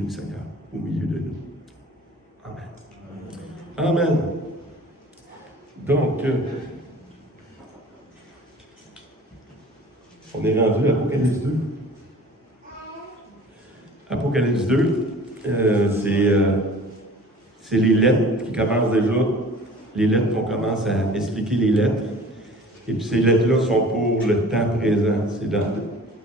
nous, Seigneur, au milieu de nous. Amen. Amen. Donc, on est rendu à Apocalypse 2. Apocalypse 2, c'est les lettres qui commencent déjà, les lettres qu'on commence à expliquer les lettres. Et puis ces lettres-là sont pour le temps présent.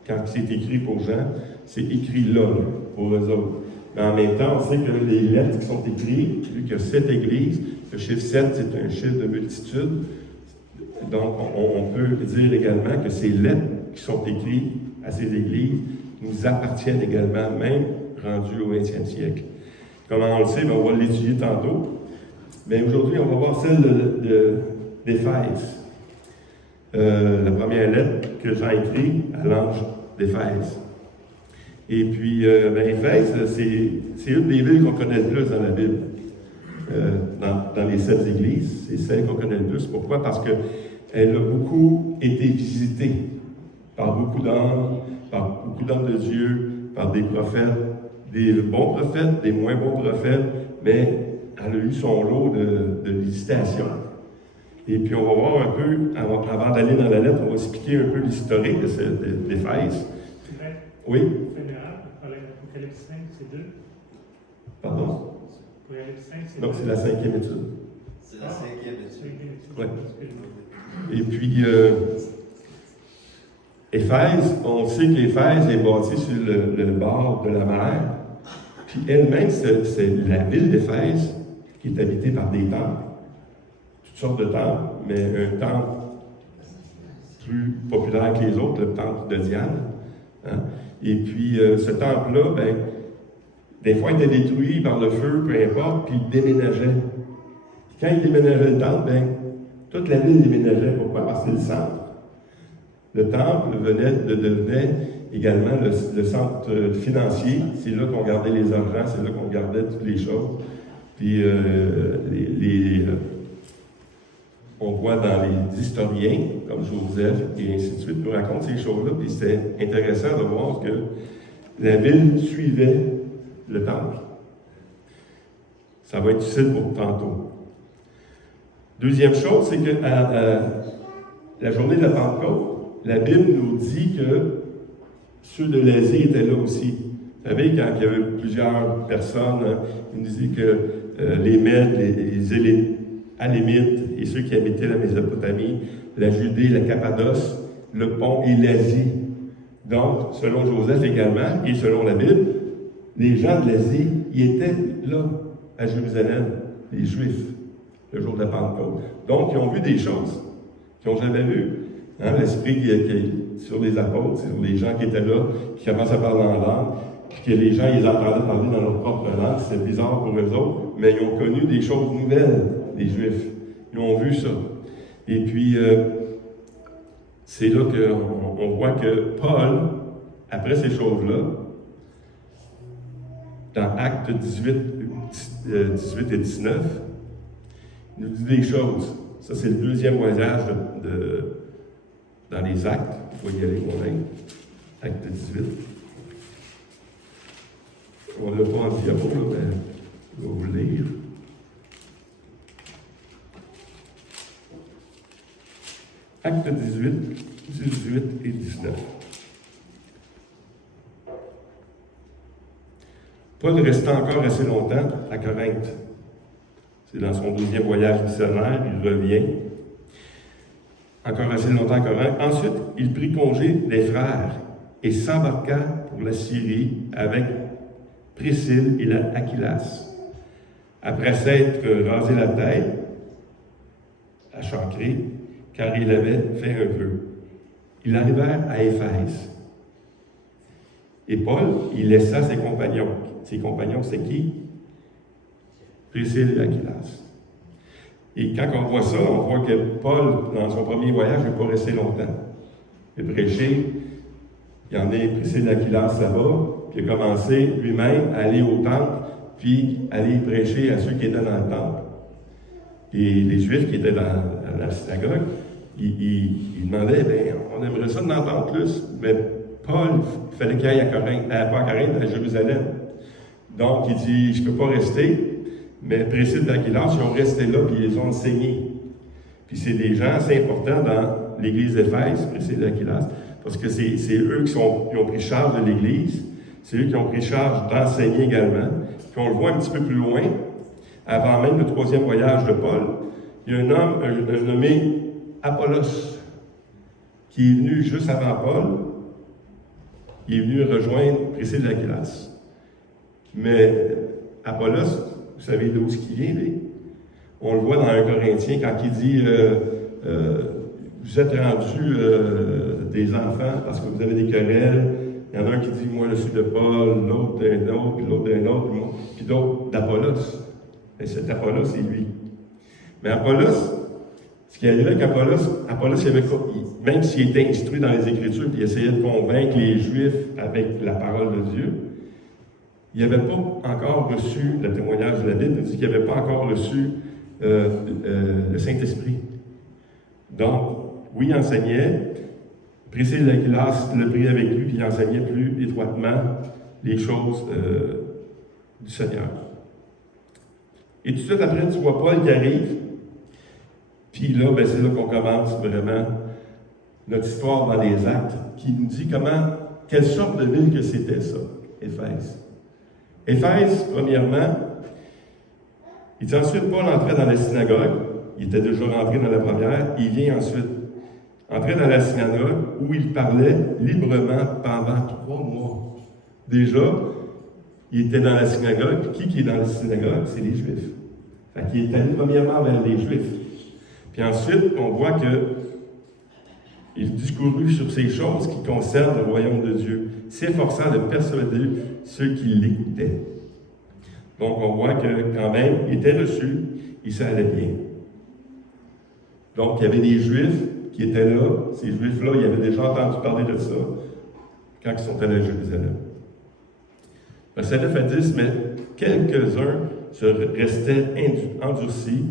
Quand c'est écrit pour Jean, c'est écrit là, pour eux autres. Mais en même temps, on sait que les lettres qui sont écrites, vu qu'il y a 7 églises, le chiffre 7, c'est un chiffre de multitude. Donc, on peut dire également que ces lettres qui sont écrites à ces églises nous appartiennent également, même rendues au 20e siècle. Comme on le sait, on va l'étudier tantôt. Mais aujourd'hui, on va voir celle d'Éphèse. La première lettre que Jean écrit à l'ange d'Éphèse. Et puis, Éphèse, c'est une des villes qu'on connaît le plus dans la Bible. Dans les 7 églises, c'est celle qu'on connaît le plus. Pourquoi? Parce qu'elle a beaucoup été visitée par beaucoup d'hommes, de Dieu, par des prophètes, des bons prophètes, des moins bons prophètes, mais elle a eu son lot de visitations. Et puis, on va voir un peu, avant d'aller dans la lettre, on va expliquer un peu l'historique d'Éphèse. Oui? Apocalypse 5, c'est 2. Pardon? Apocalypse 5, c'est 2. Non, c'est la 5e étude. C'est la 5e étude. Ouais. Et puis, Éphèse, on sait qu'Éphèse est bâtie sur le bord de la mer. Puis elle-même, c'est la ville d'Éphèse qui est habitée par des temples. Toutes sortes de temples, mais un temple plus populaire que les autres, le temple de Diane. Hein? Et puis, ce temple-là, des fois, il était détruit par le feu, peu importe, puis il déménageait. Quand il déménageait le temple, toute la ville déménageait. Pourquoi? Parce que c'est le centre. Le temple devenait également le centre financier. C'est là qu'on gardait les argents, c'est là qu'on gardait toutes les choses. Puis, on voit dans les historiens, comme Joseph et ainsi de suite, nous racontent ces choses-là. Puis c'est intéressant de voir que la ville suivait le temple. Ça va être utile pour tantôt. Deuxième chose, c'est que la journée de la Pentecôte, la Bible nous dit que ceux de l'Asie étaient là aussi. Vous savez, quand il y avait plusieurs personnes, il nous dit que les Mèdes, les Alémites et ceux qui habitaient la Mésopotamie, la Judée, la Cappadoce, le Pont et l'Asie. Donc, selon Joseph également, et selon la Bible, les gens de l'Asie, ils étaient là, à Jérusalem, les Juifs, le jour de la Pentecôte. Donc, ils ont vu des choses qu'ils n'ont jamais vues. Hein, l'esprit qui est sur les apôtres, sur les gens qui étaient là, qui commencent à parler en langue, puis que les gens, ils entendaient parler dans leur propre langue, c'était bizarre pour eux autres, mais ils ont connu des choses nouvelles, les Juifs. Ils ont vu ça. Et puis, c'est là qu'on voit que Paul, après ces choses-là, dans Actes 18 et 19, il nous dit des choses. Ça, c'est le deuxième voyage dans les Actes. Il faut y aller, mon ami. Acte 18. On ne l'a pas en diapo, là, mais je vais vous le lire. Acte 18 et 19. Paul resta encore assez longtemps à Corinthe. C'est dans son deuxième voyage missionnaire, il revient. Encore assez longtemps à Corinthe. Ensuite, il prit congé des frères et s'embarqua pour la Syrie avec Priscille et Aquilas. Après s'être rasé la tête, à Chancré, car il avait fait un vœu. Ils arrivèrent à Éphèse. Et Paul, il laissa ses compagnons. Ses compagnons, c'est qui? Priscille et Aquilas. Et quand on voit ça, on voit que Paul, dans son premier voyage, il n'est pas resté longtemps. Il a prêché, il y en a Priscille et Aquilas là-bas, puis il a commencé lui-même à aller au temple, puis aller prêcher à ceux qui étaient dans le temple. Et les Juifs qui étaient dans la synagogue, ils demandaient, on aimerait ça d'entendre plus, mais Paul, il fallait qu'il aille à Corinthe, pas à Corinthe, à Jérusalem. Donc, il dit, je ne peux pas rester, mais Priscille d'Aquilas, ils ont resté là, puis ils ont enseigné. Puis c'est des gens assez importants dans l'Église d'Éphèse, Priscille d'Aquilas, parce que c'est eux qui ont pris charge de l'Église, c'est eux qui ont pris charge d'enseigner également. Puis on le voit un petit peu plus loin, avant même le 3e voyage de Paul, il y a un homme nommé Apollos, qui est venu juste avant Paul, il est venu rejoindre Priscille d'Aquilas. Mais Apollos, vous savez d'où ce qu'il vient, lui? On le voit dans 1 Corinthiens, quand il dit vous êtes rendus des enfants parce que vous avez des querelles. Il y en a un qui dit moi je suis de Paul, l'autre d'un autre, puis l'autre d'un autre, puis d'autres d'Apollos. Et cet Apollos, c'est lui. Mais Apollos, ce qui arrivait avec Apollos, même s'il était instruit dans les Écritures, puis il essayait de convaincre les Juifs avec la parole de Dieu, il n'avait pas encore reçu, le témoignage de la Bible dit qu'il n'avait pas encore reçu le Saint-Esprit. Donc, oui, il enseignait. Priscille d'Aquilas le priait avec lui, puis il enseignait plus étroitement les choses du Seigneur. Et tout de suite après, tu vois Paul qui arrive. Puis là, ben, c'est là qu'on commence vraiment notre histoire dans les Actes, qui nous dit quelle sorte de ville que c'était ça, Éphèse. Éphèse, premièrement, il dit ensuite Paul entrait dans la synagogue, il était déjà rentré dans la première, il vient ensuite entrer dans la synagogue où il parlait librement pendant 3 mois. Déjà, il était dans la synagogue, puis qui est dans la synagogue? C'est les Juifs. Fait qu'il est allé premièrement vers les Juifs. Puis ensuite, on voit qu'il discourut sur ces choses qui concernent le royaume de Dieu, s'efforçant de persuader ceux qui l'écoutaient. Donc, on voit que quand même, il était reçu, il s'en allait bien. Donc, il y avait des Juifs qui étaient là. Ces Juifs-là, ils avaient déjà entendu parler de ça quand ils sont allés à Jérusalem. Verset 9 à 10, mais quelques-uns se restaient endurcis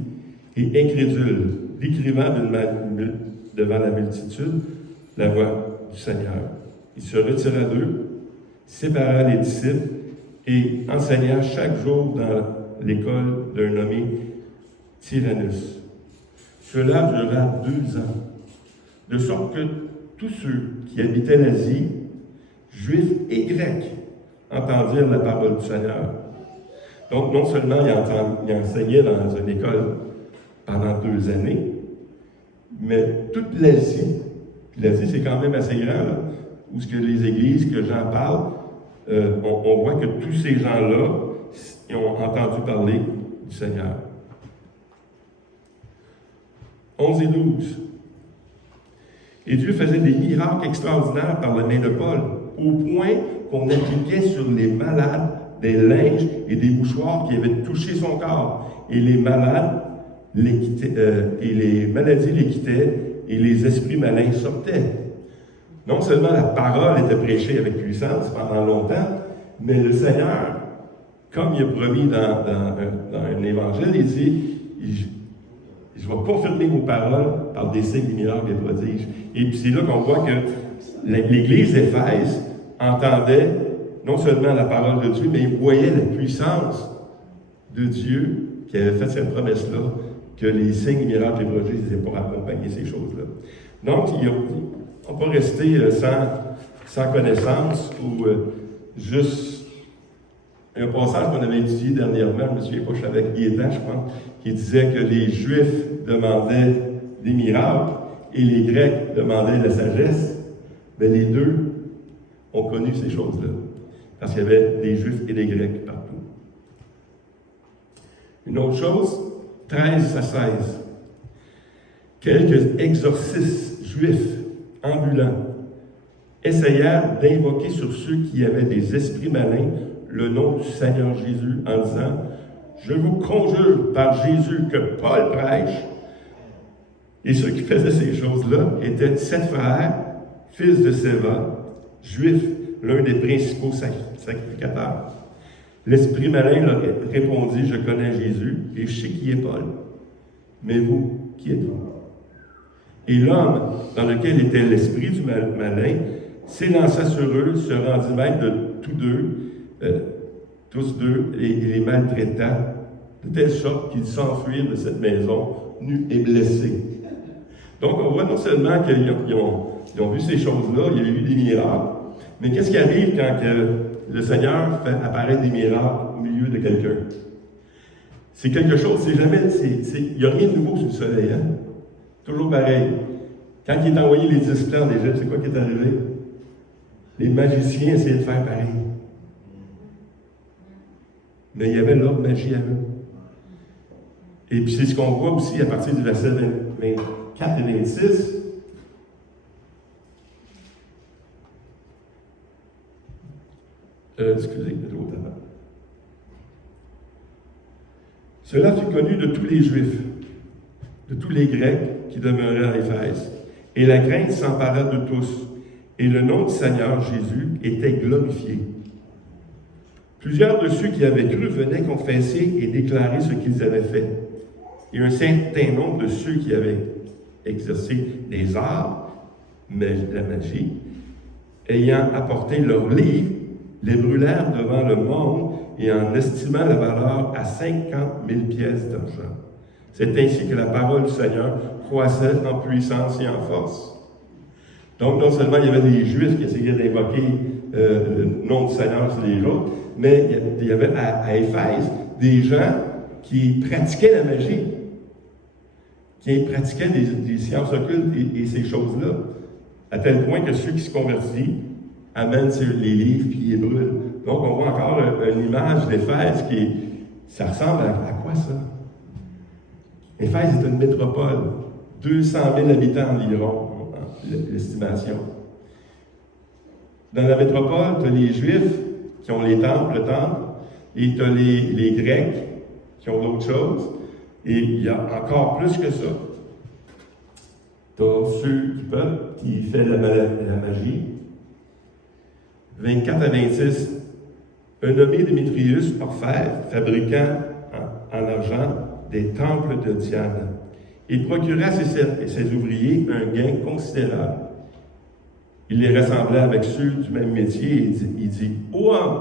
et incrédules, décrivant devant la multitude la voix du Seigneur. Il se retira d'eux, sépara les disciples et enseigna chaque jour dans l'école d'un nommé Tyrannus. Cela dura 2 ans, de sorte que tous ceux qui habitaient l'Asie, juifs et grecs, entendirent la parole du Seigneur. Donc, non seulement il enseignait dans une école pendant 2 années, mais toute l'Asie, l'Asie c'est quand même assez grand, là, où ce que les églises que Jean parle, on voit que tous ces gens-là, ils ont entendu parler du Seigneur. 11 et 12. Et Dieu faisait des miracles extraordinaires par la main de Paul, au point qu'on appliquait sur les malades des linges et des mouchoirs qui avaient touché son corps. Et les malades et les maladies les quittaient et les esprits malins sortaient. Non seulement la parole était prêchée avec puissance pendant longtemps, mais le Seigneur, comme il a promis dans un évangile, il dit je vais confirmer vos paroles par des signes, des miracles, des prodiges. Et puis c'est là qu'on voit que l'Église d'Éphèse entendait non seulement la parole de Dieu, mais il voyait la puissance de Dieu qui avait fait cette promesse-là, que les signes, les miracles, les prodiges étaient pour accompagner ces choses-là. Donc, ils n'ont pas resté sans connaissance ou juste. Il y a un passage qu'on avait étudié dernièrement, je ne me souviens pas, je suis avec Gaétan, je pense, qui disait que les Juifs demandaient des miracles et les Grecs demandaient la sagesse. Mais les deux ont connu ces choses-là. Parce qu'il y avait des Juifs et des Grecs partout. Une autre chose, 13 à 16. Quelques exorcistes juifs ambulants essayèrent d'invoquer sur ceux qui avaient des esprits malins le nom du Seigneur Jésus en disant « Je vous conjure par Jésus que Paul prêche. » Et ceux qui faisaient ces choses-là étaient 7 frères, fils de Séva, juifs, l'un des principaux sacrificateurs. L'esprit malin leur répondit « Je connais Jésus et je sais qui est Paul. Mais vous, qui êtes-vous? » Et l'homme dans lequel était l'esprit du malin s'élança sur eux, se rendit maître de tous tous deux, et les maltraitant, de telle sorte qu'ils s'enfuirent de cette maison, nus et blessés. Donc, on voit non seulement qu'ils ont vu ces choses-là, il y a eu des miracles, mais qu'est-ce qui arrive quand le Seigneur fait apparaître des miracles au milieu de quelqu'un? C'est quelque chose, il n'y a rien de nouveau sous le soleil, hein? Toujours pareil. Quand il est envoyé les 10 plans d'Égypte, c'est quoi qui est arrivé? Les magiciens essayaient de faire pareil. Mais il y avait leur magie à eux. Et puis c'est ce qu'on voit aussi à partir du verset 24 et 26. Excusez, l'autre avant. Cela fut connu de tous les Juifs, de tous les Grecs qui demeuraient à Éphèse. Et la crainte s'empara de tous. Et le nom du Seigneur Jésus était glorifié. Plusieurs de ceux qui avaient cru venaient confesser et déclarer ce qu'ils avaient fait. Et un certain nombre de ceux qui avaient exercé des arts, mais la magie, ayant apporté leurs livres, les brûlèrent devant le monde et en estimant la valeur à 50 000 pièces d'argent. C'est ainsi que la parole du Seigneur croissait en puissance et en force. Donc, non seulement il y avait des Juifs qui essayaient d'invoquer le nom du Seigneur sur les autres, mais il y avait à Éphèse des gens qui pratiquaient la magie, qui pratiquaient des sciences occultes et ces choses-là, à tel point que ceux qui se convertissent amènent les livres puis les brûlent. Donc, on voit encore une image d'Éphèse ça ressemble à quoi ça? Éphèse est une métropole, 200 000 habitants environ, l'estimation. Dans la métropole, tu as les Juifs qui ont le temple, et tu as les Grecs qui ont d'autres choses, et il y a encore plus que ça. Tu as ceux qui peuvent, qui font la magie. 24 à 26. Un nommé Démétrius, orfèvre, fabriquant en argent des temples de Diane. Il procura à ses ouvriers un gain considérable. Il les rassemblait avec ceux du même métier et il dit « Ô homme,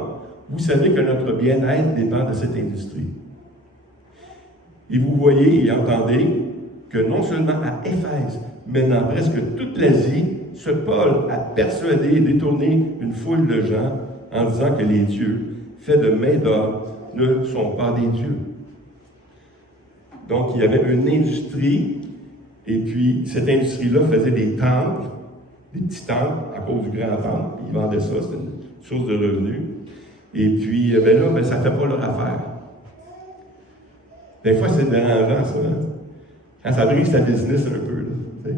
vous savez que notre bien-être dépend de cette industrie. Et vous voyez et entendez que non seulement à Éphèse, mais dans presque toute l'Asie, ce Paul a persuadé et détourné une foule de gens en disant que les dieux, faits de main d'homme, ne sont pas des dieux. » Donc, il y avait une industrie, et puis cette industrie-là faisait des temples, des petits temples, à cause du grand temple. Ils vendaient ça, c'était une source de revenus. Et puis, ça ne fait pas leur affaire. Des fois, c'est dérangeant, ça. Hein? Quand ça brise ta business un peu. Là,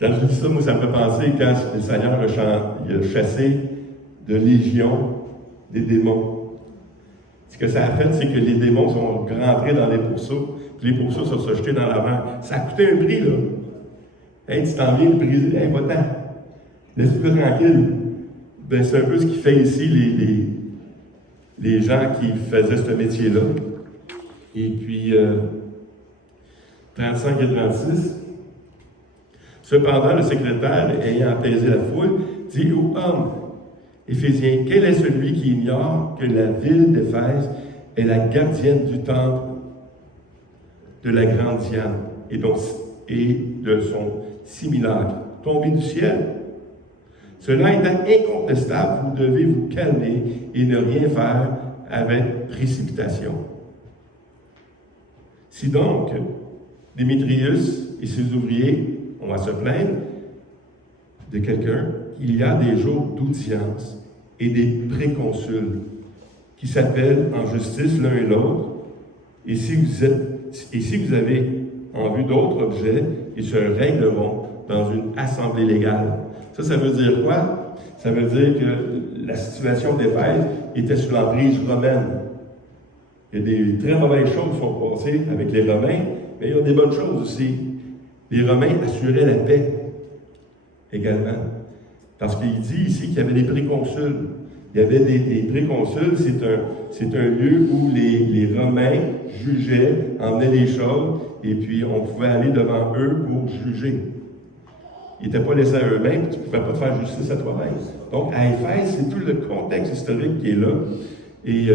quand je dis ça, moi, ça me fait penser quand le Seigneur a chassé de légions des démons. Ce que ça a fait, c'est que les démons sont rentrés dans les pourceaux, puis les pourceaux sont jetés dans la mer. Ça a coûté un prix, là. Hey, tu t'en viens de briser, hey, va-t'en. Laisse-le tranquille. Ben, c'est un peu ce qu'il fait ici, les gens qui faisaient ce métier-là. Et puis, 35 et 36. Cependant, le secrétaire, ayant apaisé la foule, dit aux hommes, Éphésiens, quel est celui qui ignore que la ville d'Éphèse est la gardienne du temple de la grande Diane et de son simulacre tombé du ciel? Cela étant incontestable, vous devez vous calmer et ne rien faire avec précipitation. Si donc Démétrius et ses ouvriers ont à se plaindre de quelqu'un, il y a des jours d'audience et des préconsuls qui s'appellent en justice l'un et l'autre, et si vous avez en vue d'autres objets, ils se régleront dans une assemblée légale. Ça veut dire quoi? Ça veut dire que la situation d'Éphèse était sous l'emprise romaine. Il y a des très mauvaises choses qui sont passées avec les Romains, mais il y a des bonnes choses aussi. Les Romains assuraient la paix également. Parce qu'il dit ici qu'il y avait des préconsuls. Il y avait des préconsuls, c'est un lieu où les Romains jugeaient, emmenaient des choses, et puis on pouvait aller devant eux pour juger. Ils n'étaient pas laissés à eux-mêmes, tu ne pouvais pas te faire justice à toi-même. Donc, à Éphèse, c'est tout le contexte historique qui est là. Et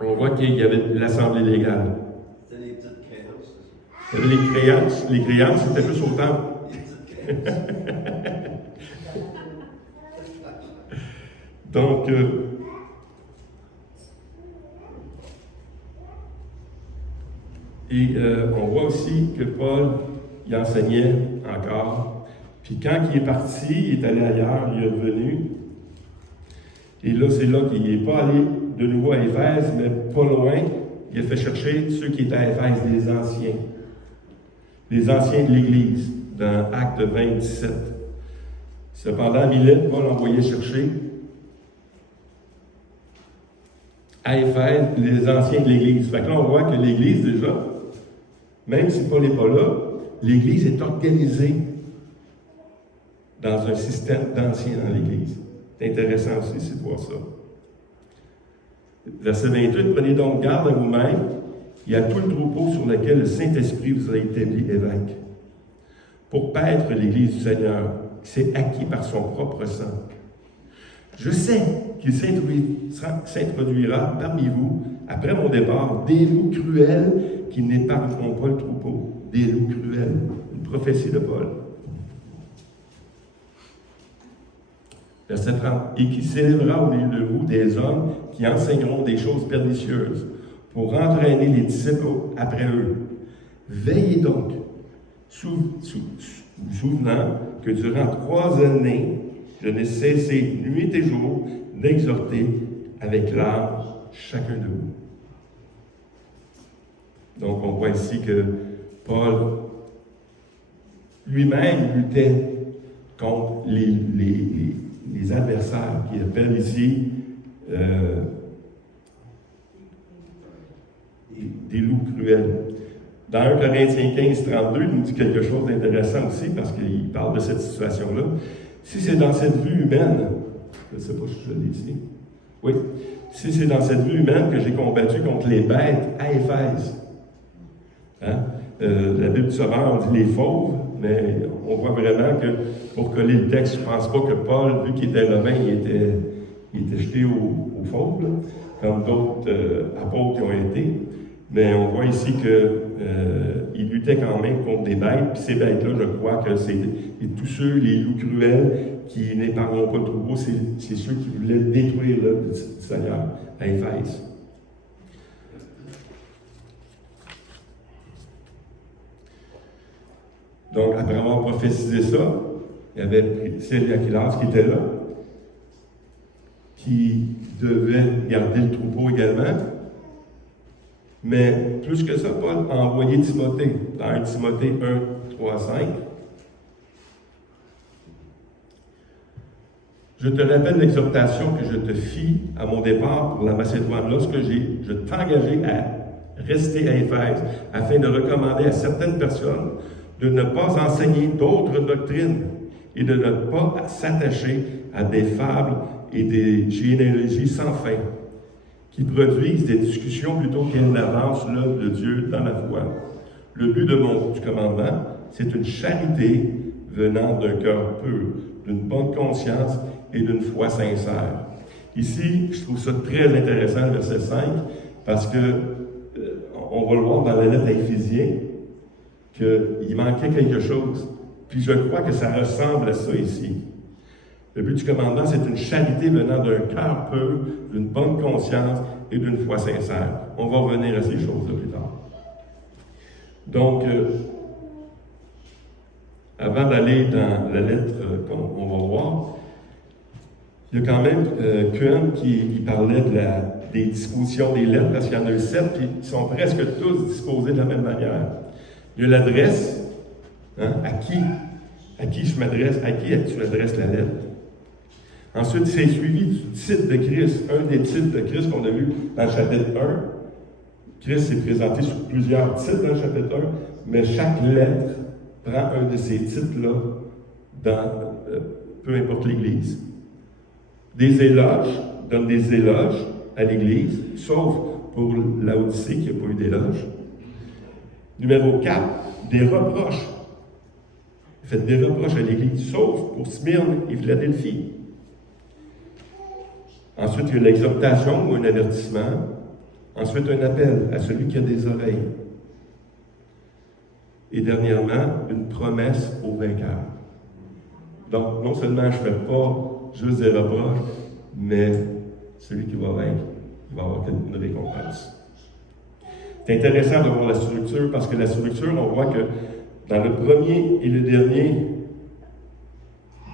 on voit qu'il y avait l'Assemblée légale. C'était les petites créances, c'est ça? Il y avait les créances. Les créances, c'était plus au temple. Les petites créances. Donc, on voit aussi que Paul, il enseignait encore. Puis quand il est parti, il est allé ailleurs, il est revenu. Et là, c'est là qu'il n'est pas allé de nouveau à Éphèse, mais pas loin. Il a fait chercher ceux qui étaient à Éphèse, les anciens. Les anciens de l'Église, dans Acte 20, 17. Cependant, à Milet, Paul envoyait chercher à Éphèse les anciens de l'Église. Fait que là, on voit que l'Église, déjà, même si Paul n'est pas là, l'Église est organisée dans un système d'anciens dans l'Église. C'est intéressant aussi de voir ça. Verset 28, prenez donc garde à vous-même et à tout le troupeau sur lequel le Saint-Esprit vous a établi évêque, pour paître l'Église du Seigneur, qui s'est acquis par son propre sang. Je sais qu'il s'introduira parmi vous, après mon départ, des loups cruels qui n'épargneront pas le troupeau. Des loups cruels. Une prophétie de Paul. Verset 30. Et qui s'élèvera au milieu de vous des hommes qui enseigneront des choses pernicieuses pour entraîner les disciples après eux. Veillez donc, souvenant que durant 3 années, je n'ai cessé nuit et jour d'exhorter avec l'âme chacun de vous. Donc, on voit ici que Paul lui-même luttait contre les adversaires qu'il appelle ici des loups cruels. Dans 1 Corinthiens 15, 32, il nous dit quelque chose d'intéressant aussi, parce qu'il parle de cette situation-là. Si c'est dans cette vue humaine, je ne sais pas si je l'ai ici, oui, si c'est dans cette vue humaine que j'ai combattu contre les bêtes à Éphèse. Hein? La Bible du Sauveur, on dit les fauves, mais on voit vraiment que, pour coller le texte, je ne pense pas que Paul, vu qu'il était romain, il était jeté aux fauves, là, comme d'autres apôtres qui ont été. Mais on voit ici qu'il luttait quand même contre des bêtes, puis ces bêtes-là, je crois que c'est tous ceux, les loups cruels, qui n'épargneront pas le troupeau, c'est ceux qui voulaient détruire l'œuvre du Seigneur à Éphèse. Donc, après avoir prophétisé ça, il y avait Priscille et Aquilas qui étaient là, qui devaient garder le troupeau également. Mais plus que ça, Paul a envoyé Timothée, dans 1 Timothée 1, 3, 5. Je te rappelle l'exhortation que je te fis à mon départ pour la Macédoine, lorsque je t'engageai à rester à Éphèse, afin de recommander à certaines personnes de ne pas enseigner d'autres doctrines et de ne pas s'attacher à des fables et des généalogies sans fin, qui produisent des discussions plutôt qu'elles n'avancent l'œuvre de Dieu dans la foi. Le but du commandement, c'est une charité venant d'un cœur pur, d'une bonne conscience et d'une foi sincère. Ici, je trouve ça très intéressant, le verset 5, parce que on va le voir dans la lettre à Éphésiens, qu'il manquait quelque chose. Puis je crois que ça ressemble à ça ici. Le but du commandement, c'est une charité venant d'un cœur pur, d'une bonne conscience et d'une foi sincère. On va revenir à ces choses-là plus tard. Donc, avant d'aller dans la lettre qu'on va voir, il y a quand même Kuhn qui parlait des dispositions des lettres, parce qu'il y en a eu 7, puis ils sont presque tous disposés de la même manière. Il y a l'adresse, hein, à qui je m'adresse, à qui tu adresses la lettre. Ensuite, c'est suivi du titre de Christ, un des titres de Christ qu'on a vu dans le chapitre 1. Christ s'est présenté sous plusieurs titres dans le chapitre 1, mais chaque lettre prend un de ces titres-là dans peu importe l'Église. Des éloges, donne des éloges à l'Église, sauf pour Laodicée qui n'a pas eu d'éloge. Numéro 4, des reproches. Faites des reproches à l'Église, sauf pour Smyrne et Philadelphie. Ensuite, il y a l'exhortation ou un avertissement. Ensuite, un appel à celui qui a des oreilles. Et dernièrement, une promesse au vainqueur. Donc, non seulement je ne fais pas juste des reproches, mais celui qui va vaincre, il va avoir une récompense. C'est intéressant de voir la structure, parce que la structure, on voit que dans le premier et le dernier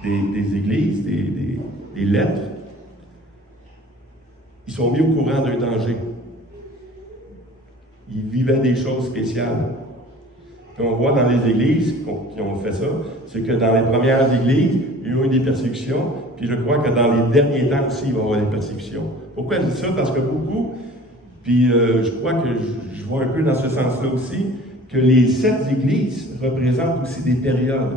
des églises, des lettres, ils sont mis au courant d'un danger. Ils vivaient des choses spéciales. Puis on voit dans les églises qui ont fait ça, c'est que dans les premières églises, il y a eu des persécutions, puis je crois que dans les derniers temps aussi, il va y avoir des persécutions. Pourquoi je dis ça? Parce que beaucoup, puis je crois que je vois un peu dans ce sens-là aussi, que les 7 églises représentent aussi des périodes.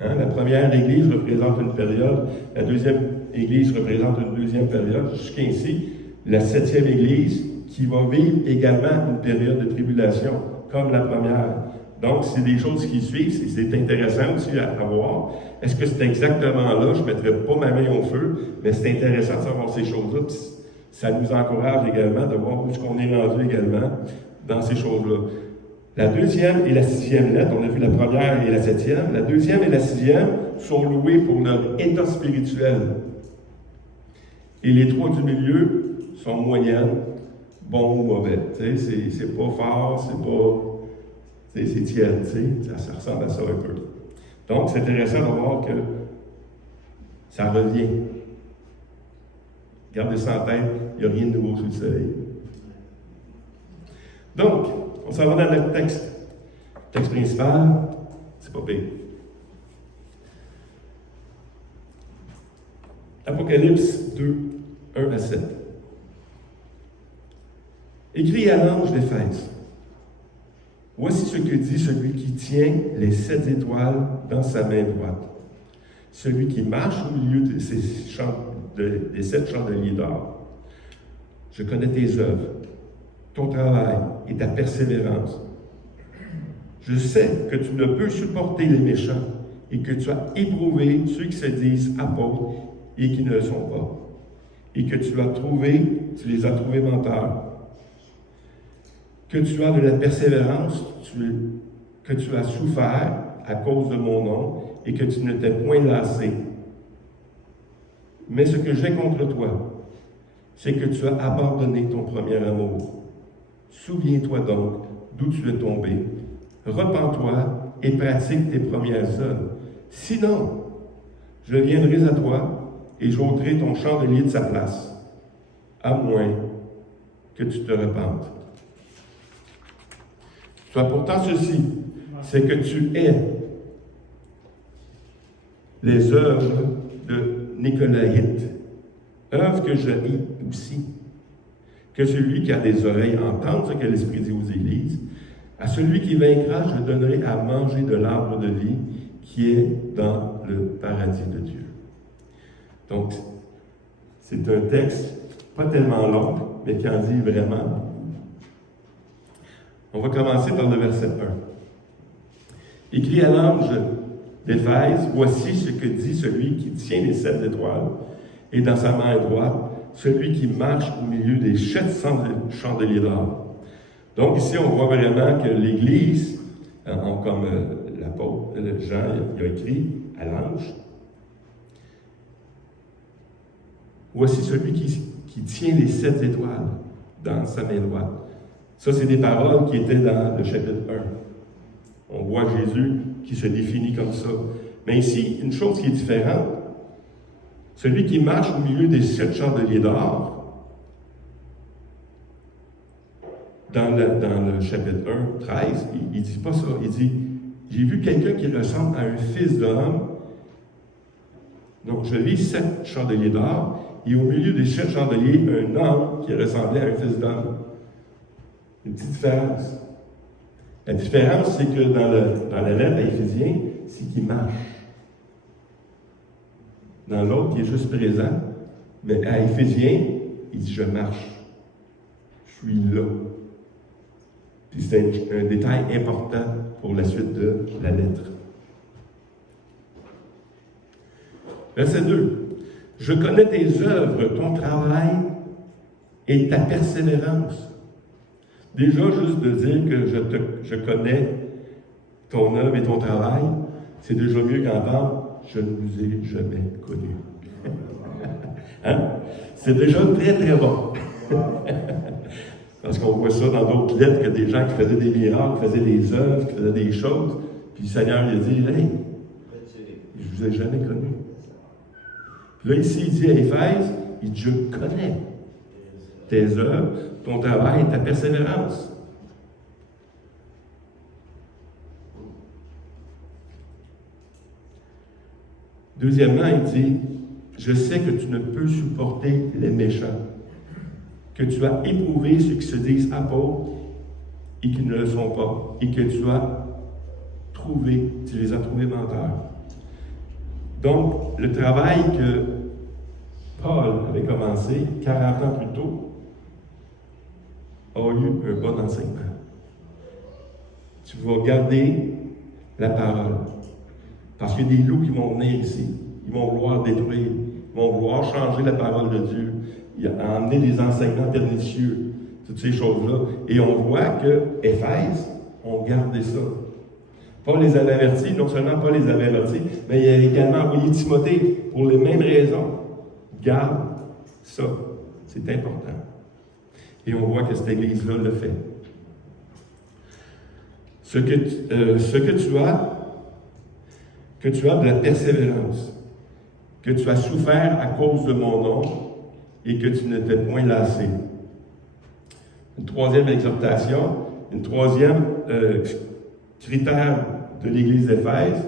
Hein? La première église représente une période, la deuxième église représente une deuxième période, jusqu'ici, la 7e église qui va vivre également une période de tribulation, comme la première. Donc, c'est des choses qui suivent, et c'est intéressant aussi à voir. Est-ce que c'est exactement là? Je ne mettrai pas ma main au feu, mais c'est intéressant de savoir ces choses-là. Ça nous encourage également de voir où est-ce qu'on est rendu également dans ces choses-là. La deuxième et la 6e lettre, on a vu la première et la 7e, la deuxième et la 6e sont louées pour leur état spirituel. Et les 3 du milieu sont moyennes, bon ou mauvais. Tu sais, c'est pas fort, c'est pas... C'est tiède, tu sais, ça ressemble à ça un peu. Donc, c'est intéressant de voir que ça revient. Gardez ça en tête, il n'y a rien de nouveau sous le soleil. Donc, on s'en va dans notre texte. Le texte principal, c'est pas pire. Apocalypse 2, 1 à 7. Écrit à l'ange d'Éphèse. Voici ce que dit celui qui tient les 7 étoiles dans sa main droite. Celui qui marche au milieu des 7 chandeliers d'or. Je connais tes œuvres, ton travail et ta persévérance. Je sais que tu ne peux supporter les méchants et que tu as éprouvé ceux qui se disent apôtres et qui ne le sont pas. Et que tu les as trouvés menteurs. Que tu as de la persévérance, que tu as souffert à cause de mon nom et que tu ne t'es point lassé. Mais ce que j'ai contre toi, c'est que tu as abandonné ton premier amour. Souviens-toi donc d'où tu es tombé. Repens-toi et pratique tes premières œuvres. Sinon, je viendrai à toi et j'ôterai ton chandelier de sa place, à moins que tu te repentes. Tu as pourtant ceci, c'est que tu es les œuvres de Nicolaïte, œuvres que je hais aussi. Que celui qui a des oreilles entende ce que l'Esprit dit aux églises. À celui qui vaincra, je donnerai à manger de l'arbre de vie qui est dans le paradis de Dieu. Donc, c'est un texte pas tellement long, mais qui en dit vraiment beaucoup. On va commencer par le verset 1. Écrit à l'ange d'Éphèse, voici ce que dit celui qui tient les 7 étoiles, et dans sa main droite, celui qui marche au milieu des 700 chandeliers d'or. Donc ici, on voit vraiment que l'Église, comme l'apôtre Jean il a écrit à l'ange, voici celui qui tient les 7 étoiles dans sa main droite. Ça, c'est des paroles qui étaient dans le chapitre 1. On voit Jésus qui se définit comme ça. Mais ici, une chose qui est différente, celui qui marche au milieu des 7 chandeliers d'or, dans le chapitre 1, 13, il ne dit pas ça. Il dit, j'ai vu quelqu'un qui ressemble à un fils d'homme. Donc, je lis 7 chandeliers d'or, et au milieu des 7 chandeliers, un homme qui ressemblait à un fils d'homme. Une petite différence. La différence, c'est que dans la lettre à Éphésiens, c'est qu'il marche. Dans l'autre, il est juste présent. Mais à Éphésiens, il dit « je marche ». Je suis là. Puis c'est un détail important pour la suite de la lettre. Verset 2. Je connais tes œuvres, ton travail et ta persévérance. Déjà, juste de dire que je connais ton œuvre et ton travail, c'est déjà mieux qu'entendre « je ne vous ai jamais connu ». Hein? C'est déjà très, très bon. Parce qu'on voit ça dans d'autres lettres, que des gens qui faisaient des miracles, qui faisaient des œuvres, qui faisaient des choses, puis le Seigneur lui a dit « Hey, je ne vous ai jamais connu ». Puis là, ici, il dit à Éphèse, il dit « Je connais tes œuvres, ton travail et ta persévérance ». Deuxièmement, il dit « Je sais que tu ne peux supporter les méchants, que tu as éprouvé ceux qui se disent apôtres et qui ne le sont pas, et que tu les as trouvés menteurs. » Donc, le travail que Paul avait commencé 40 ans plus tôt a eu un bon enseignement. Tu vas garder la parole. Parce qu'il y a des loups qui vont venir ici. Ils vont vouloir détruire. Ils vont vouloir changer la parole de Dieu. Il a emmené des enseignements pernicieux. Toutes ces choses-là. Et on voit que Éphèse ont gardé ça. Paul les avait avertis. Non seulement Paul les avait avertis, mais il a également envoyé Timothée pour les mêmes raisons. Garde ça. C'est important. Et on voit que cette Église-là le fait. Ce que tu as de la persévérance, que tu as souffert à cause de mon nom et que tu n'étais point lassé. Une troisième exhortation, une troisième critère de l'Église d'Éphèse,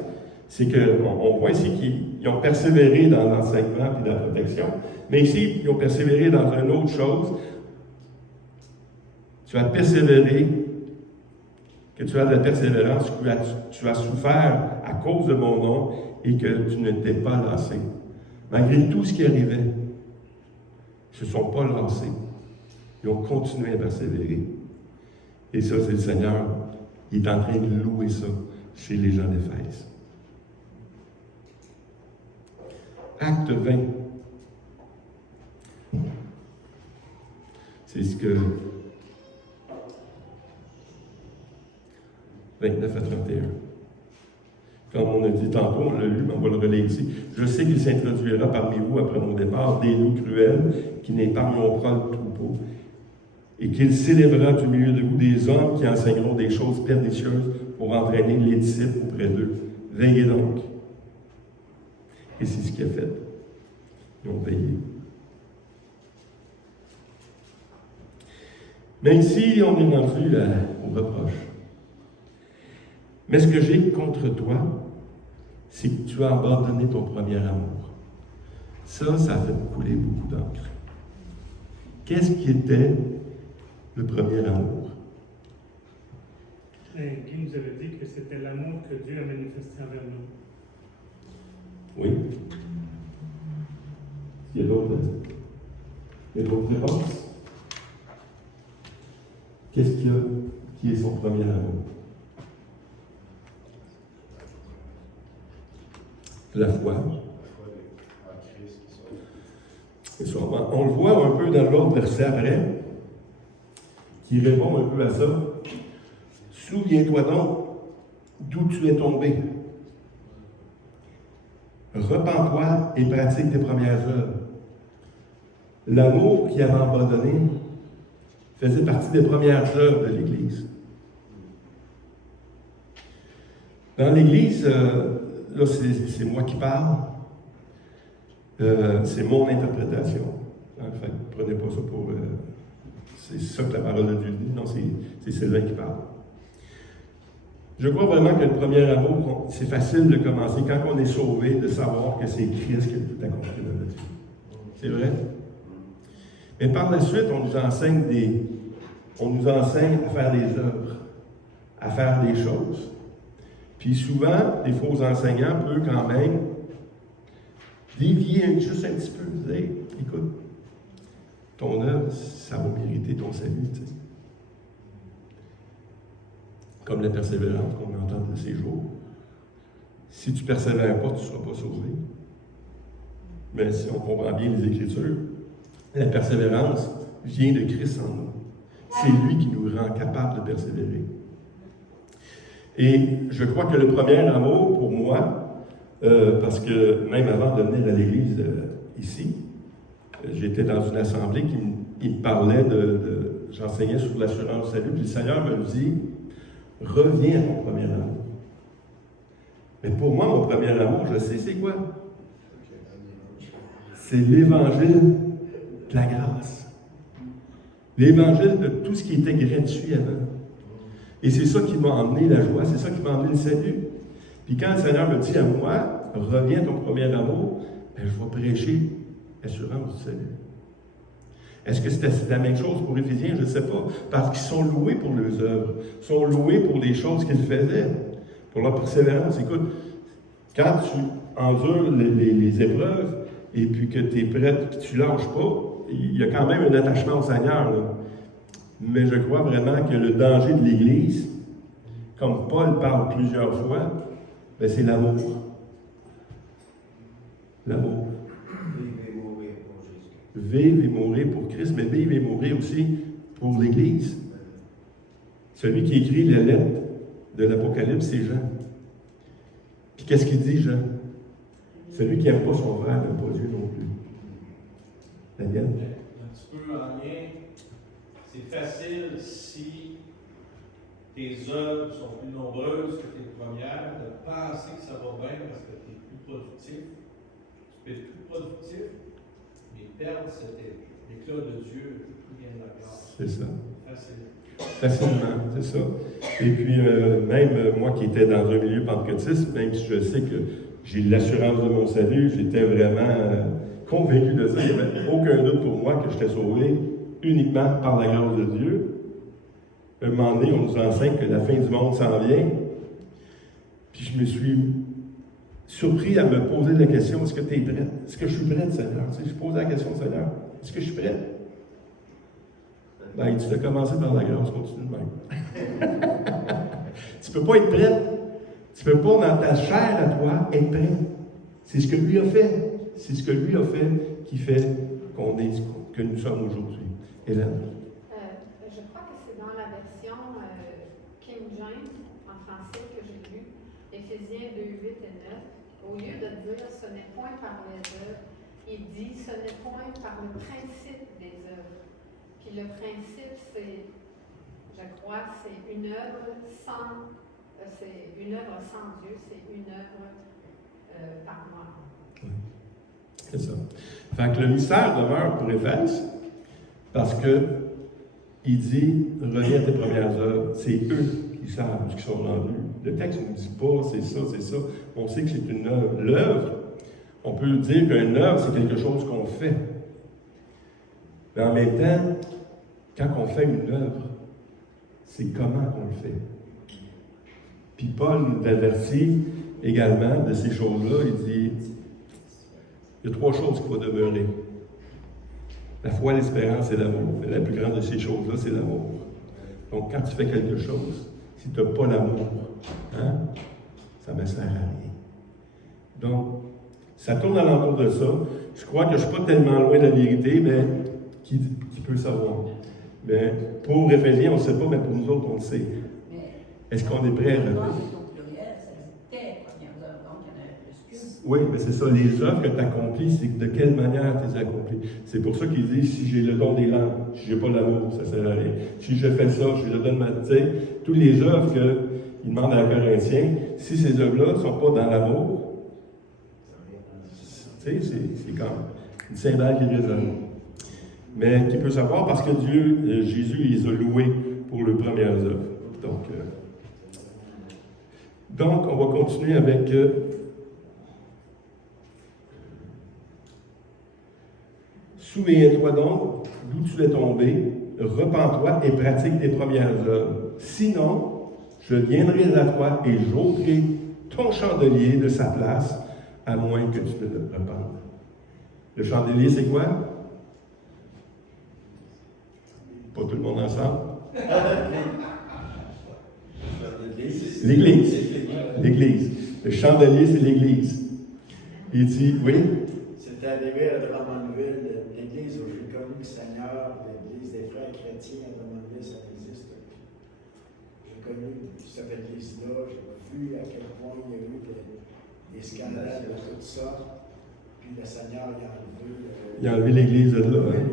c'est qu'on voit ici qu'ils ont persévéré dans l'enseignement et dans la protection, mais ici, ils ont persévéré dans une autre chose. Tu as persévéré, que tu as de la persévérance, que tu as souffert à cause de mon nom et que tu ne t'es pas lassé. Malgré tout ce qui arrivait, ils ne se sont pas lassés. Ils ont continué à persévérer. Et ça, c'est le Seigneur. Il est en train de louer ça chez les gens d'Éphèse. Acte 20. C'est ce que 29 à 31. Comme on a dit tantôt, on l'a lu, mais on va le relire ici. Je sais qu'il s'introduira parmi vous après mon départ des loups cruels qui n'épargneront pas le troupeau, et qu'il s'élèvera du milieu de vous des hommes qui enseigneront des choses pernicieuses pour entraîner les disciples auprès d'eux. Veillez donc. Et c'est ce qu'il a fait. Ils ont veillé. Mais ici, on est rendu au reproche. Mais ce que j'ai contre toi, c'est que tu as abandonné ton premier amour. Ça a fait couler beaucoup d'encre. Qu'est-ce qui était le premier amour? Guy nous avait dit que c'était l'amour que Dieu a manifesté envers nous. Oui. Il y a d'autres réponses? Qu'est-ce qui est son premier amour? La foi. On le voit un peu dans l'autre verset après, qui répond un peu à ça. Souviens-toi donc d'où tu es tombé. Repens-toi et pratique tes premières œuvres. L'amour qui avait abandonné faisait partie des premières œuvres de l'Église. Dans l'Église, là, c'est moi qui parle. C'est mon interprétation. En fait, prenez pas ça pour... c'est ça que la parole de Dieu dit. Non, c'est Sylvain qui parle. Je crois vraiment que le premier amour, c'est facile de commencer quand on est sauvé, de savoir que c'est Christ qui a tout accompli dans notre vie. C'est vrai? Mais par la suite, on nous enseigne à faire des œuvres, à faire des choses. Puis souvent, les faux enseignants peuvent quand même dévier juste un petit peu, dire, écoute, ton œuvre, ça va mériter ton salut, tu sais. Comme la persévérance qu'on entend de ces jours. Si tu ne persévères pas, tu ne seras pas sauvé. Mais si on comprend bien les Écritures, la persévérance vient de Christ en nous. C'est lui qui nous rend capables de persévérer. Et je crois que le premier amour, pour moi, parce que même avant de venir à l'église ici, j'étais dans une assemblée qui me parlait j'enseignais sur l'assurance du salut, puis le Seigneur me dit, reviens à ton premier amour. Mais pour moi, mon premier amour, je sais c'est quoi? C'est l'évangile de la grâce. L'évangile de tout ce qui était gratuit avant. Et c'est ça qui m'a emmené la joie, c'est ça qui m'a emmené le salut. Puis quand le Seigneur me dit à moi, reviens à ton premier amour, ben, je vais prêcher l'assurance du salut. Est-ce que c'était la même chose pour Éphésiens? Je ne sais pas. Parce qu'ils sont loués pour leurs œuvres, sont loués pour les choses qu'ils faisaient, pour leur persévérance. Écoute, quand tu endures les épreuves et puis que tu es prêt, que tu ne lâches pas, il y a quand même un attachement au Seigneur, là. Mais je crois vraiment que le danger de l'Église, comme Paul parle plusieurs fois, ben c'est l'amour. L'amour. Vivre et mourir pour Jésus. Vivre et mourir pour Christ, mais vivre et mourir aussi pour l'Église. Celui qui écrit la lettre de l'Apocalypse, c'est Jean. Puis qu'est-ce qu'il dit, Jean? Celui qui n'aime pas son frère n'aime pas Dieu non plus. Daniel? Un petit peu en lien, c'est facile si tes œuvres sont plus nombreuses que tes premières, de penser que ça va bien parce que tu es plus productif. Tu peux être plus productif, mais perdre cet éclat de Dieu qui vient de la grâce. C'est ça. Facile. Facilement, c'est ça. Et puis, même moi qui étais dans un milieu pentecôtiste, même si je sais que j'ai l'assurance de mon salut, j'étais vraiment convaincu de ça. Il n'y avait aucun doute pour moi que j'étais sauvé uniquement par la grâce de Dieu. Un moment donné, on nous enseigne que la fin du monde s'en vient. Puis je me suis surpris à me poser la question, est-ce que tu es prête? Est-ce que je suis prête, Seigneur? Tu sais, je posais la question au Seigneur, est-ce que je suis prête? Ben, tu as commencé par la grâce, continue de même. Tu ne peux pas être prête. Tu ne peux pas, dans ta chair à toi, être prêt. C'est ce que lui a fait. C'est ce que lui a fait qui fait que nous sommes aujourd'hui. Hélène? Je crois que c'est dans la version King James, en français, que j'ai lu, Éphésiens 2, 8 et 9. Au lieu de dire « ce n'est point par les œuvres », il dit « ce n'est point par le principe des œuvres ». Puis le principe, c'est, je crois, c'est une œuvre sans Dieu, c'est une œuvre par moi. Oui. C'est ça. Fait que le mystère demeure pour Éphèse, parce que il dit, reviens à tes premières œuvres. C'est eux qui savent ce qu'ils sont rendus. Le texte ne nous dit pas, c'est ça, c'est ça. On sait que c'est une œuvre. L'œuvre, on peut dire qu'une œuvre, c'est quelque chose qu'on fait. Mais en même temps, quand on fait une œuvre, c'est comment qu'on le fait. Puis Paul nous avertit également de ces choses-là. Il dit, il y a 3 choses qui vont demeurer. La foi, l'espérance et l'amour. Mais la plus grande de ces choses-là, c'est l'amour. Donc, quand tu fais quelque chose, si tu n'as pas l'amour, ça ne me sert à rien. Donc, ça tourne alentour de ça. Je crois que je ne suis pas tellement loin de la vérité, mais qui peut savoir? Mais pour Éphésiens, on ne sait pas, mais pour nous autres, on le sait. Est-ce qu'on est prêt à revenir? Oui, mais c'est ça, les œuvres que tu accomplis, c'est de quelle manière tu les accomplis. C'est pour ça qu'il dit, si j'ai le don des langues, si je n'ai pas l'amour, ça ne sert à rien. Si je fais ça, je le donne ma tête. Toutes les œuvres qu'il demande à la Corinthiens, si ces œuvres-là ne sont pas dans l'amour, tu sais, c'est comme une cymbale qui résonne. Mais qui peut savoir parce que Dieu, Jésus, il les a loués pour leurs premières œuvres. Donc, on va continuer avec... Souviens-toi donc d'où tu es tombé, repens-toi et pratique tes premières œuvres. Sinon, je viendrai à toi et j'ôterai ton chandelier de sa place, à moins que tu ne te repentes. Le chandelier, c'est quoi? Pas tout le monde ensemble. L'Église. L'Église. Le chandelier, c'est l'Église. Il dit, oui? C'était connu le Seigneur, l'église des frères chrétiens à Drummondville, ça existe. J'ai connu cette église-là, j'ai vu à quel point il y a eu des scandales de tout ça. Puis le Seigneur il a enlevé. Il a enlevé l'église de là. Hein?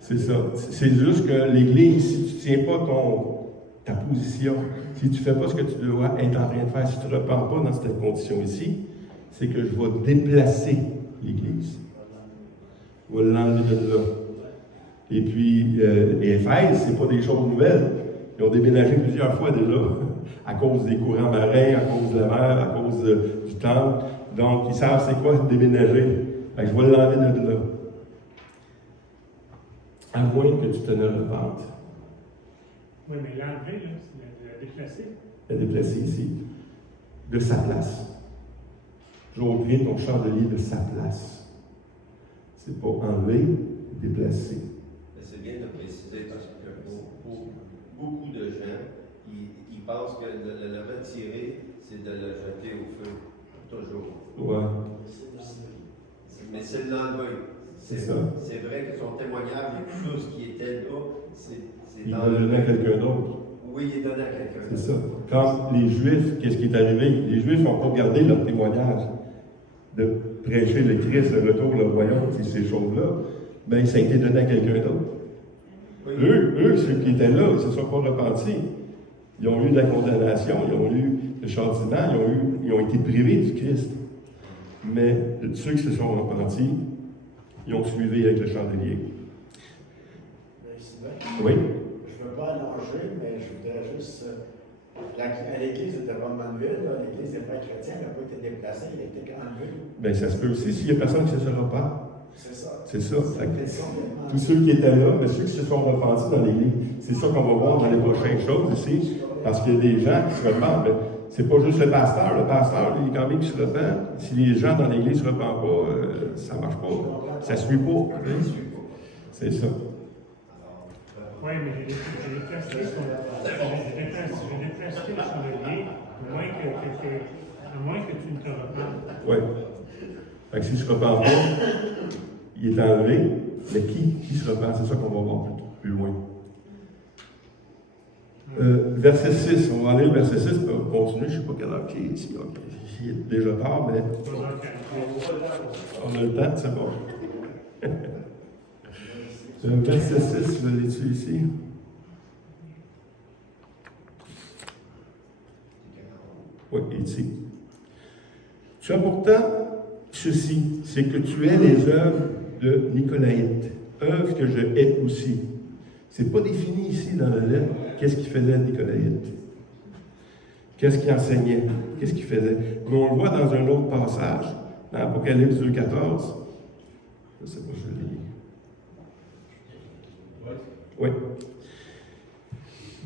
C'est ça. C'est juste que l'église, si tu ne tiens pas ta position, si tu ne fais pas ce que tu dois être en train de faire, si tu ne repars pas dans cette condition ici, c'est que je vais déplacer l'église. Je vais l'enlever de là. Et puis, Éphèse, ce n'est pas des choses nouvelles. Ils ont déménagé plusieurs fois déjà, à cause des courants marins, à cause de la mer, à cause du temple. Donc, ils savent c'est quoi déménager. Fait que je vais l'enlever de là. À moins que tu te ne repentes. Oui, mais l'enlever, là, c'est la déplacer. La déplacer ici, de sa place. J'ôterai ton chandelier de sa place. C'est pas enlever, déplacer. C'est bien de préciser parce que pour beaucoup de gens, ils pensent que de le retirer, c'est de le jeter au feu. Toujours. Ouais. Mais c'est de l'enlever. C'est ça. C'est vrai que son témoignage et tout ce qui était là, c'est Il va le donner à quelqu'un d'autre. Oui, il est donné à quelqu'un d'autre. C'est ça. Quand les Juifs, qu'est-ce qui est arrivé? Les Juifs n'ont pas gardé leur témoignage de prêcher le Christ, le retour, le royaume, ces choses-là. Bien, ça a été donné à quelqu'un d'autre. Oui. Eux, ceux qui étaient là, ils ne se sont pas repentis. Ils ont eu de la condamnation, ils ont eu le châtiment, ils ont été privés du Christ. Mais ceux qui se sont repentis, ils ont suivi avec le chandelier. Oui. Je ne veux pas allonger, mais je voudrais juste. À l'église de Drummondville, l'église des frères chrétiens n'a pas été déplacée, elle a été enlevée. Bien, ça se peut aussi s'il n'y a personne qui ne se repent. C'est ça. C'est ça. Tous ceux qui étaient là, mais ceux qui se sont repentis dans l'église, c'est ça qu'on va voir dans les prochaines choses ici, parce qu'il y a des gens qui se repentent. Mais c'est pas juste le pasteur. Le pasteur, il est quand même qui se repent. Si les gens dans l'église ne se repentent pas, ça ne marche pas. Ça ne suit pas. C'est ça. Oui, mais j'ai déplacé le chandelier, à moins que tu ne te repentes. Oui. Fait que s'il ne se repent pas, il est enlevé. Mais qui se repent? C'est ça qu'on va voir plus loin. Verset 6, on va aller au verset 6, puis on va continuer. Je ne sais pas quelle heure qui est ici. Il est déjà tard, mais on a le temps, c'est bon. Verset 6, je l'ai-tu ici? Oui, ici. Tu as pourtant ceci, c'est que tu es les œuvres de Nicolaïte, œuvres que je hais aussi. C'est pas défini ici dans la lettre qu'est-ce qu'il faisait Nicolaïte. Qu'est-ce qu'il enseignait, qu'est-ce qu'il faisait. Mais on le voit dans un autre passage, dans Apocalypse 2,14. Je ne sais pas, je l'ai. Oui.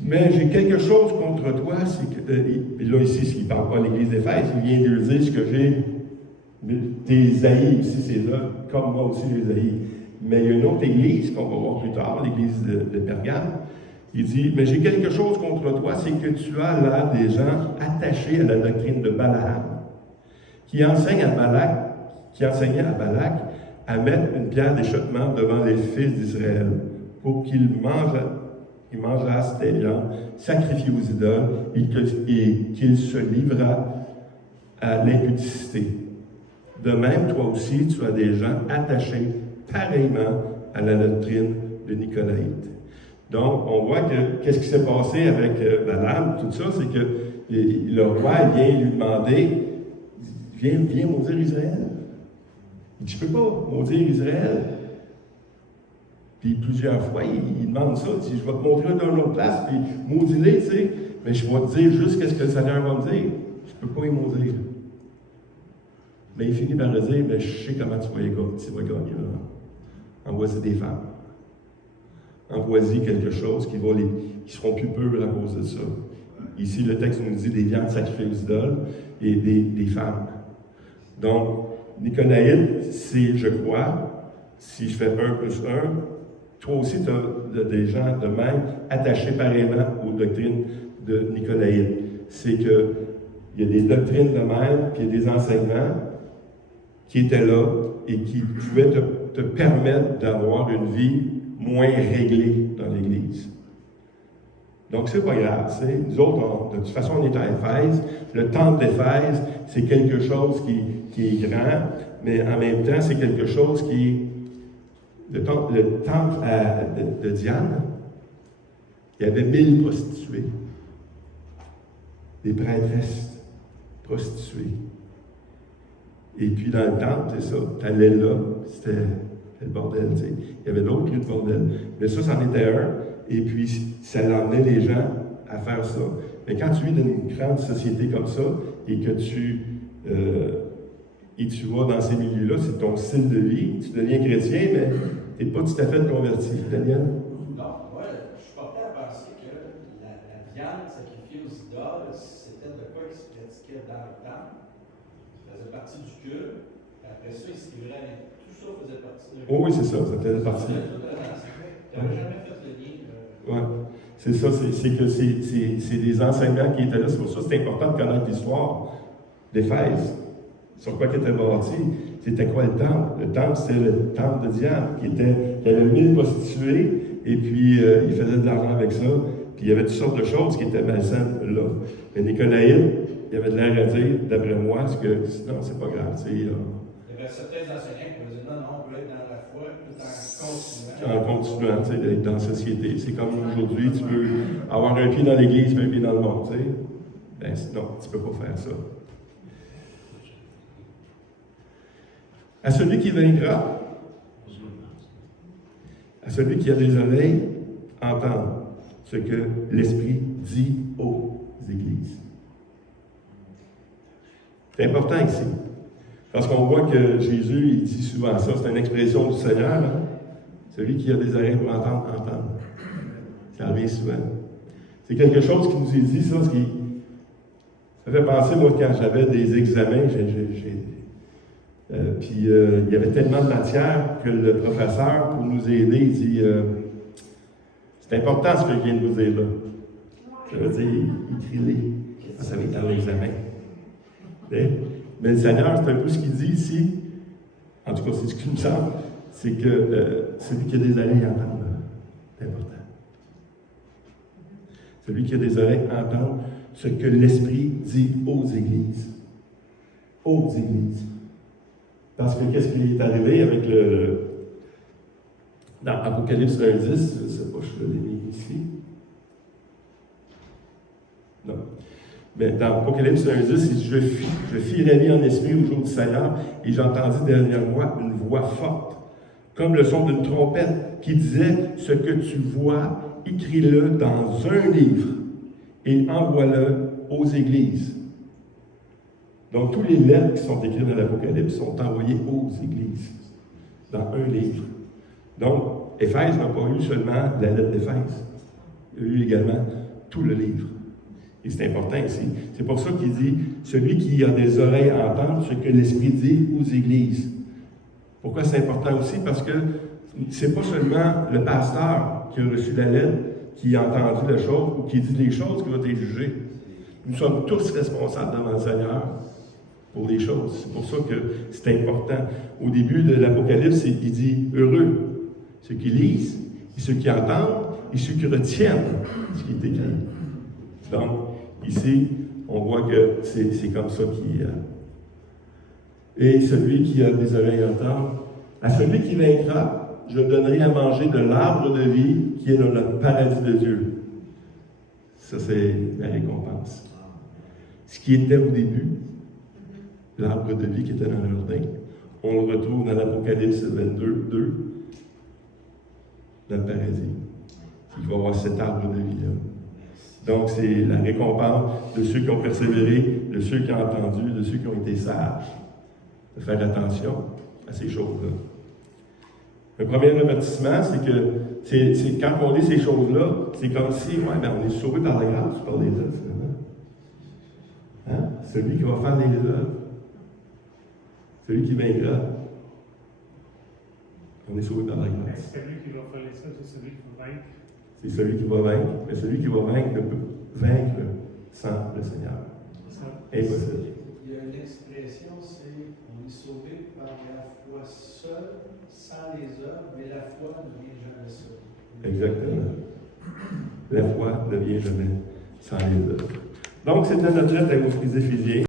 Mais j'ai quelque chose contre toi, c'est que, là ici, il ne parle pas de l'Église d'Éphèse, il vient de lui dire ce que j'ai, tes haïs ici, c'est là, comme moi aussi les haïs. Mais il y a une autre Église qu'on va voir plus tard, l'Église de Pergame. Il dit, mais j'ai quelque chose contre toi, c'est que tu as là des gens attachés à la doctrine de Balaam, qui enseignait à Balak à mettre une pierre d'achoppement devant les fils d'Israël, pour qu'ils mangeassent des viandes sacrifiées aux idoles et qu'ils se livrent à l'impudicité. De même, toi aussi, tu as des gens attachés pareillement à la doctrine de Nicolaïte. Donc, on voit que qu'est-ce qui s'est passé avec Balaam, tout ça, c'est que le roi vient lui demander, viens maudire Israël. Il dit, je ne peux pas maudire Israël. Puis plusieurs fois, il demande ça, il dit, je vais te montrer dans une autre place, puis maudis-les, tu sais, mais je vais te dire juste qu'est-ce que le Seigneur va me dire. Je ne peux pas les maudire. Mais il finit par le dire, mais je sais comment tu vas gagner là. Envoie-y des femmes. Envoie-y quelque chose qui seront plus pures à cause de ça. Ici, le texte nous dit des viandes sacrifiées aux idoles et des femmes. Donc, Nicolaïte, c'est, je crois, si je fais 1 plus 1, toi aussi, tu as des gens de même attachés pareillement aux doctrines de Nicolaïte. C'est qu'il y a des doctrines de même, puis il y a des enseignements qui étaient là et qui pouvaient te te permettre d'avoir une vie moins réglée dans l'Église. Donc, c'est pas grave. Nous autres, de toute façon, on est à Éphèse. Le temple d'Éphèse, c'est quelque chose qui est grand, mais en même temps, c'est quelque chose qui est... Le temple de Diane, il y avait 1000 prostituées. Des prêtresses prostituées. Et puis dans le temple, c'est ça, tu allais là, c'était le bordel, tu sais. Il y avait d'autres lieux de bordel. Mais ça, c'en était un. Et puis, ça l'emmenait les gens à faire ça. Mais quand tu vis dans une grande société comme ça, et que tu vas dans ces milieux-là, c'est ton style de vie, tu deviens chrétien, mais tu n'es pas tout à fait converti. Daniel? Non, moi, je suis porté à penser que la viande sacrifiée aux idoles, c'était de quoi qui se pratiquait dans le temple. Ça faisait partie du culte. Après ça, il se livrait. Tout ça faisait partie de. Oh oui, c'est ça faisait partie. Tu n'avais jamais fait le lien. Oui, c'est ça, c'est des enseignements qui étaient là. C'est pour ça que c'est important de connaître l'histoire d'Éphèse. Sur quoi qui était bâti. C'était quoi le temple? Le temple, c'était le temple de Diane, qui avait 1000 prostituées, et puis il faisait de l'argent avec ça. Puis il y avait toutes sortes de choses qui étaient malsaines là. Mais Nicolaïde, il avait de l'air à dire, d'après moi, que non, c'est pas grave. Il y avait certains enseignants qui disaient non, on peut être dans la foi tout en continuant. En continuant d'être dans la société. C'est comme aujourd'hui, tu peux avoir un pied dans l'Église, mais un pied dans le monde. Tu sais. Ben, non, tu ne peux pas faire ça. À celui qui vaincra, à celui qui a des oreilles, entendre ce que l'Esprit dit aux églises. C'est important ici. Parce qu'on voit que Jésus, il dit souvent ça, c'est une expression du Seigneur. Hein? Celui qui a des oreilles pour entendre, entendre. Ça revient souvent. C'est quelque chose qui nous est dit, ça fait penser, moi, quand j'avais des examens, puis il y avait tellement de matière que le professeur, pour nous aider, il dit c'est important ce que je viens de vous dire là. Ça veut dire, écris-les. Ça va être dans l'examen. Mais le Seigneur, c'est un peu ce qu'il dit ici. En tout cas, c'est ce qui me semble. C'est que celui qui a des oreilles entend. C'est important. Celui qui a des oreilles entend ce que l'Esprit dit aux églises. Aux églises. Parce que qu'est-ce qui est arrivé avec dans Apocalypse 1:10, je ne sais pas, je l'ai mis ici. Non. Mais dans Apocalypse 1:10, il dit, je fis rêver en esprit au jour du Seigneur, et j'entendis derrière moi une voix forte, comme le son d'une trompette, qui disait, ce que tu vois, écris-le dans un livre, et envoie-le aux églises. Donc, tous les lettres qui sont écrites dans l'Apocalypse sont envoyées aux églises, dans un livre. Donc, Éphèse n'a pas eu seulement la lettre d'Éphèse. Il y a eu également tout le livre. Et c'est important ici. C'est pour ça qu'il dit, celui qui a des oreilles à entendre ce que l'Esprit dit aux églises. Pourquoi c'est important aussi? Parce que c'est pas seulement le pasteur qui a reçu la lettre, qui a entendu la chose, ou qui dit les choses, qui va être jugé. Nous sommes tous responsables devant le Seigneur pour les choses. C'est pour ça que c'est important. Au début de l'Apocalypse, il dit « Heureux ceux qui lisent, et ceux qui entendent, et ceux qui retiennent ce qui est écrit. » Donc, ici, on voit que c'est comme ça qu'il... Et celui qui a des oreilles à entendre, à celui qui vaincra, je donnerai à manger de l'arbre de vie qui est dans le paradis de Dieu. Ça, c'est la récompense. Ce qui était au début, l'arbre de vie qui était dans le jardin, on le retrouve dans l'Apocalypse 22:2, dans le paradis. Il va y avoir cet arbre de vie-là. Donc, c'est la récompense de ceux qui ont persévéré, de ceux qui ont entendu, de ceux qui ont été sages, de faire attention à ces choses-là. Le premier avertissement, c'est que c'est quand on lit ces choses-là, c'est comme si, on est sauvé par la grâce, par les œuvres, finalement. Hein? Celui qui va faire les œuvres, celui qui vaincra, on est sauvé par la grâce. Celui qui va faire les œuvres, c'est celui qui va vaincre. C'est celui qui va vaincre, mais celui qui va vaincre ne peut vaincre sans le Seigneur. Impossible. Il y a une expression, c'est on est sauvé par la foi seule, sans les œuvres, mais la foi ne vient jamais seule. Exactement. La foi ne vient jamais sans les œuvres. Donc, c'était notre lettre aux Éphésiens.